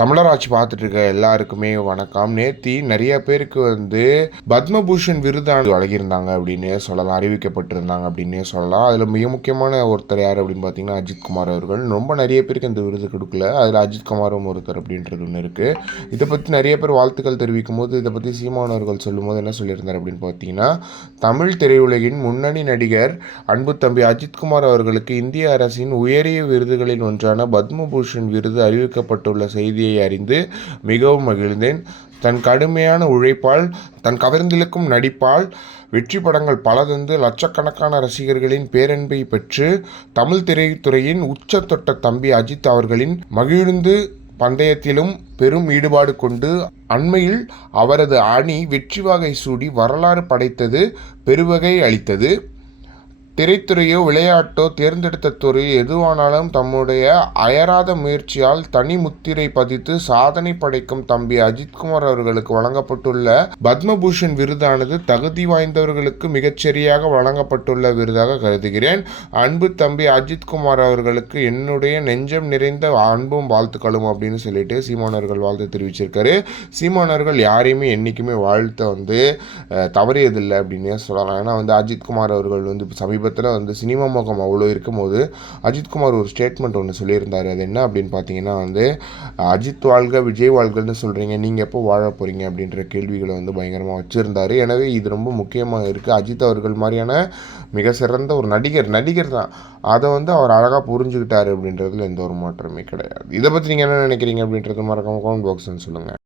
தமிழராஜ் பார்த்துட்டு இருக்க எல்லாருக்குமே வணக்கம். நேத்தி நிறைய பேருக்கு வந்து பத்மபூஷன் விருதானது வழங்கியிருந்தாங்க அப்படின்னு சொல்லலாம் அறிவிக்கப்பட்டிருந்தாங்க அப்படின்னு சொல்லலாம். அதில் மிக முக்கியமான ஒருத்தர் யார் அப்படின்னு பார்த்தீங்கன்னா அஜித்குமார் அவர்கள். ரொம்ப நிறைய பேருக்கு இந்த விருது கொடுக்கல. அதில் அஜித்குமாரும் ஒருத்தர் அப்படின்றது ஒன்று இருக்குது இதை பற்றி நிறைய பேர் வாழ்த்துக்கள் தெரிவிக்கும் போது இதை பற்றி சீமானவர்கள் சொல்லும்போது என்ன சொல்லியிருந்தார் அப்படின்னு பார்த்தீங்கன்னா தமிழ் திரையுலகின் முன்னணி நடிகர் அன்பு தம்பி அஜித்குமார் அவர்களுக்கு இந்திய அரசின் உயரிய விருதுகளில் ஒன்றான பத்மபூஷன் விருது அறிவிக்கப்பட்டுள்ள செய்தியை அறிந்து மிகவும் மகிழ்ந்தேன். தன் கடுமையான உழைப்பால் தன் கவர்ந்திழுக்கும் நடிப்பால் வெற்றி படங்கள் பல தந்து லட்சக்கணக்கான ரசிகர்களின் பேரன்பை பெற்று தமிழ் திரைத்துறையின் உச்ச தொட்ட தம்பி அஜித் அவர்களின் மகிழ்ந்து பந்தயத்திலும் பெரும் ஈடுபாடு கொண்டு அண்மையில் அவரது அணி வெற்றி வாகை சூடி வரலாறு படைத்தது பெருவகை அளித்தது. திரைத்துறையோ விளையாட்டோ தேர்ந்தெடுத்த துறை எதுவானாலும் தம்முடைய அயராத முயற்சியால் தனி முத்திரை பதித்து சாதனை படைக்கும் தம்பி அஜித்குமார் அவர்களுக்கு வழங்கப்பட்டுள்ள பத்மபூஷன் விருதானது தகுதி வாய்ந்தவர்களுக்கு மிகச்சரியாக வழங்கப்பட்டுள்ள விருதாக கருதுகிறேன். அன்பு தம்பி அஜித்குமார் அவர்களுக்கு என்னுடைய நெஞ்சம் நிறைந்த அன்பும் வாழ்த்துக்களும் அப்படின்னு சொல்லிட்டு சீமானவர்கள் வாழ்த்து தெரிவிச்சிருக்காரு. சீமானவர்கள் யாரையுமே என்றைக்குமே வாழ்த்த வந்து தவறியதில்லை அப்படின்னே சொல்லலாம். ஏன்னா வந்து அஜித்குமார் அவர்கள் வந்து சமீபத்தில் வந்து சினிமா முகம் அவ்வளோ இருக்கும்போது அஜித்குமார் ஒரு ஸ்டேட்மெண்ட் ஒன்று சொல்லியிருந்தார். அது என்ன அப்படின்னு பார்த்தீங்கன்னா வந்து அஜித் வாழ்க விஜய் வாழ்கன்னு சொல்கிறீங்க நீங்கள் எப்போ வாழ போகிறீங்க அப்படின்ற கேள்விகளை வந்து பயங்கரமாக வச்சுருந்தாரு. எனவே இது ரொம்ப முக்கியமாக இருக்குது அஜித் அவர்கள் மாதிரியான மிக சிறந்த ஒரு நடிகர் நடிகர் தான். அதை வந்து அவர் அழகாக புரிஞ்சுக்கிட்டார் அப்படின்றதுல எந்த ஒரு மாற்றமே கிடையாது. இதை பற்றி நீங்கள் என்ன நினைக்கிறீங்க அப்படின்றது மறக்காம கமெண்ட் பாக்ஸ்ன்னு சொல்லுங்கள்